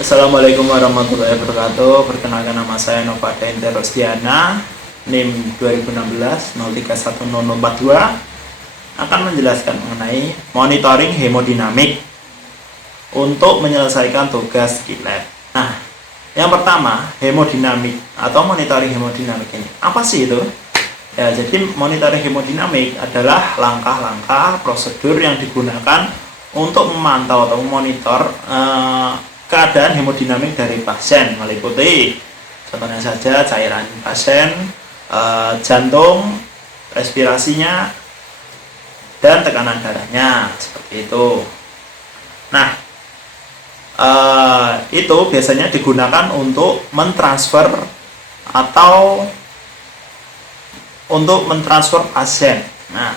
Assalamualaikum warahmatullahi wabarakatuh. Perkenalkan, nama saya Nova Denter Rosdiana, NIM 2016 031042, akan menjelaskan mengenai monitoring hemodinamik untuk menyelesaikan tugas QLab. Nah, yang pertama, hemodinamik atau monitoring hemodinamik ini apa sih itu? Ya, jadi monitoring hemodinamik adalah langkah-langkah prosedur yang digunakan untuk memantau atau memonitor keadaan hemodinamik dari pasien, meliputi contohnya saja cairan pasien, jantung, respirasinya, dan tekanan darahnya, seperti itu. Nah, itu biasanya digunakan untuk mentransfer atau untuk mentransfer pasien. Nah,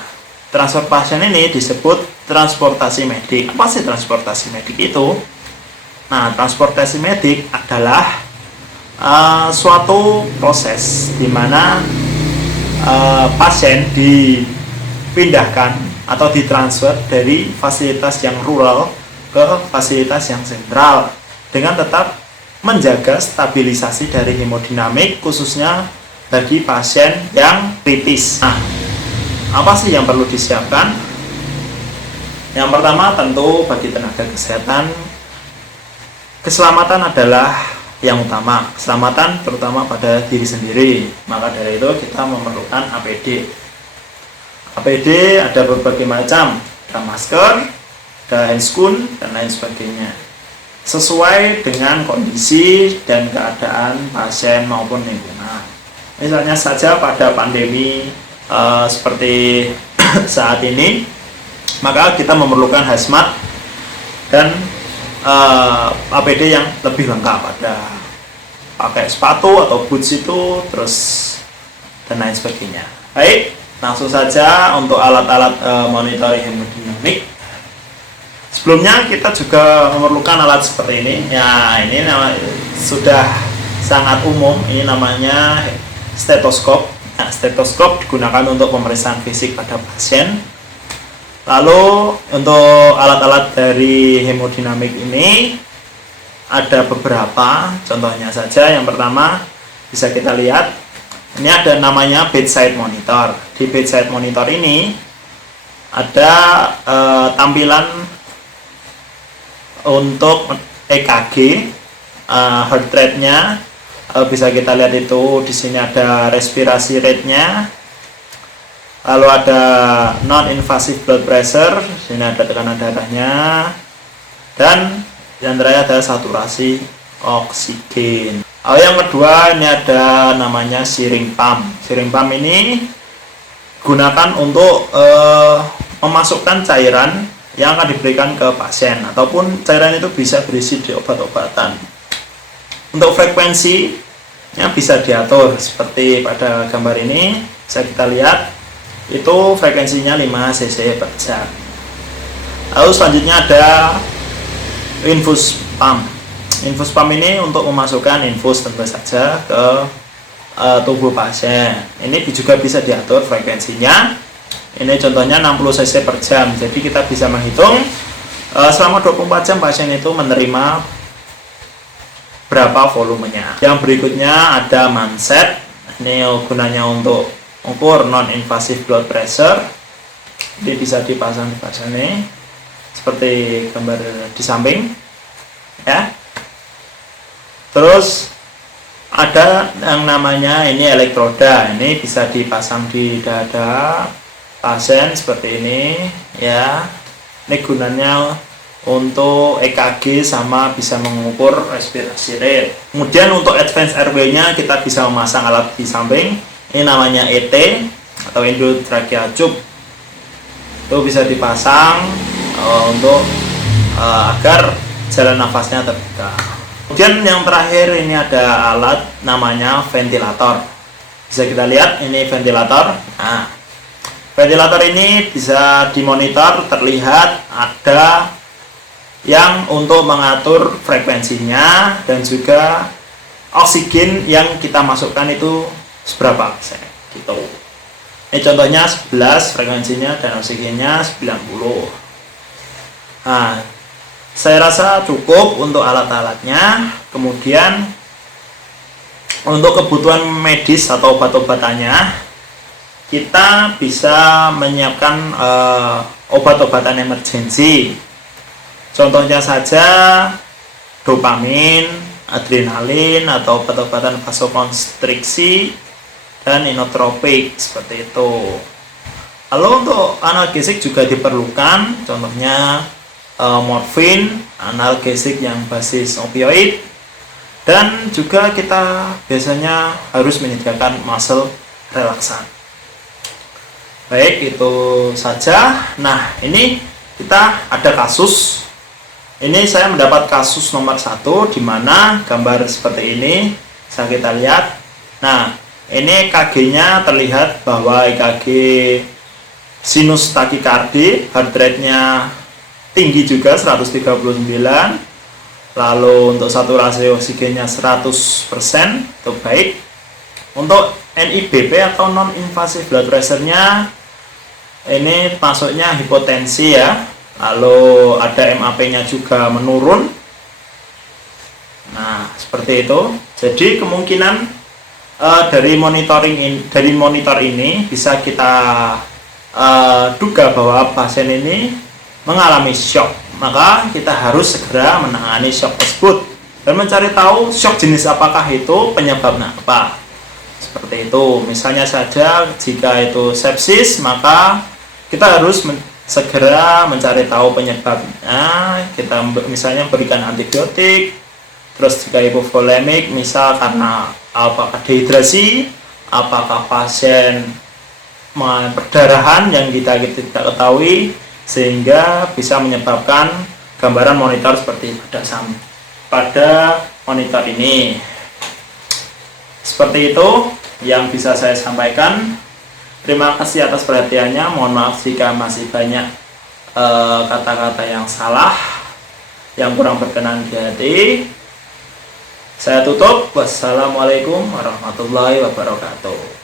transfer pasien ini disebut transportasi medik. Apa sih transportasi medik itu? Nah, transportasi medik adalah suatu proses di mana pasien dipindahkan atau ditransfer dari fasilitas yang rural ke fasilitas yang sentral dengan tetap menjaga stabilisasi dari hemodinamik, khususnya bagi pasien yang kritis. Nah, apa sih yang perlu disiapkan? Yang pertama, tentu bagi tenaga kesehatan, keselamatan adalah yang utama. Keselamatan terutama pada diri sendiri. Maka dari itu kita memerlukan APD. APD ada berbagai macam, ada masker, ada handscoon, dan lain sebagainya, sesuai dengan kondisi dan keadaan pasien maupun lingkungan. Misalnya saja pada pandemi seperti saat ini, maka kita memerlukan hazmat dan APD yang lebih lengkap, ada pakai sepatu atau boots itu, terus dan lain sebagainya. Baik, langsung saja untuk alat-alat monitoring hemodinamik. Sebelumnya kita juga memerlukan alat seperti ini. Ya, ini sudah sangat umum. Ini namanya stetoskop. Nah, stetoskop digunakan untuk pemeriksaan fisik pada pasien. Lalu untuk alat-alat dari hemodinamik ini ada beberapa, contohnya saja yang pertama bisa kita lihat, ini ada namanya bedside monitor. Di bedside monitor ini ada tampilan untuk EKG, heart rate-nya, bisa kita lihat itu di sini ada respirasi rate-nya. Lalu ada non-invasive blood pressure, sini ada tekanan darahnya, dan yang terakhir ada saturasi oksigen. Lalu yang kedua, ini ada namanya syringe pump. Syringe pump ini gunakan untuk memasukkan cairan yang akan diberikan ke pasien, ataupun cairan itu bisa berisi di obat-obatan. Untuk frekuensinya bisa diatur seperti pada gambar ini, bisa kita lihat. Itu frekuensinya 5 cc per jam. Lalu selanjutnya ada infus pump. Infus pump ini untuk memasukkan infus tentu saja ke tubuh pasien. Ini juga bisa diatur frekuensinya. Ini contohnya 60 cc per jam. Jadi kita bisa menghitung selama 24 jam pasien itu menerima berapa volumenya. Yang berikutnya ada manset. Ini gunanya untuk ukur non-invasive blood pressure. Ini bisa dipasang di pasien ini seperti gambar di samping ya. Terus ada yang namanya ini elektroda. Ini bisa dipasang di dada pasien seperti ini ya. Ini gunanya untuk EKG sama bisa mengukur respirasi rate. Kemudian untuk advance airway-nya kita bisa memasang alat di samping. Ini namanya ET atau endotracheal tube. Itu bisa dipasang untuk agar jalan nafasnya terbuka. Kemudian yang terakhir ini ada alat namanya ventilator. Bisa kita lihat ini ventilator. Nah, ventilator ini bisa dimonitor, terlihat ada yang untuk mengatur frekuensinya dan juga oksigen yang kita masukkan itu seberapa persen gitu. Ini contohnya 11 frekuensinya dan oksigennya 90. Nah, Saya rasa cukup untuk alat-alatnya. Kemudian untuk kebutuhan medis atau obat-obatannya, kita bisa menyiapkan obat-obatan emergensi. Contohnya saja dopamin, adrenalin, atau obat-obatan vasokonstriksi dan inotropik seperti itu. Lalu untuk analgesik juga diperlukan, contohnya morfin, analgesik yang basis opioid, dan juga kita biasanya harus menyediakan muscle relaksan. Baik, itu saja. Nah, ini kita ada kasus. Ini saya mendapat kasus nomor 1 di mana gambar seperti ini bisa kita lihat. Nah, ini EKG-nya terlihat bahwa EKG sinus takikardi, heart rate-nya tinggi juga 139. Lalu untuk saturasi oksigennya 100%, itu baik. Untuk NIBP atau non invasive blood pressure-nya ini masuknya hipotensi ya. Lalu ada MAP-nya juga menurun. Nah, seperti itu. Jadi kemungkinan dari monitor ini bisa kita duga bahwa pasien ini mengalami shock. Maka kita harus segera menangani shock tersebut dan mencari tahu shock jenis apakah itu, penyebabnya apa. Seperti itu. Misalnya saja jika itu sepsis, maka kita harus segera mencari tahu penyebabnya. Kita misalnya berikan antibiotik. Terus jika hipovolemik, misal karena apakah dehidrasi, apakah pasien perdarahan yang kita tidak ketahui, sehingga bisa menyebabkan gambaran monitor seperti pada monitor ini. Seperti itu yang bisa saya sampaikan. Terima kasih atas perhatiannya. Mohon maaf jika masih banyak kata-kata yang salah, yang kurang berkenan di hati. Saya tutup. Wassalamualaikum warahmatullahi wabarakatuh.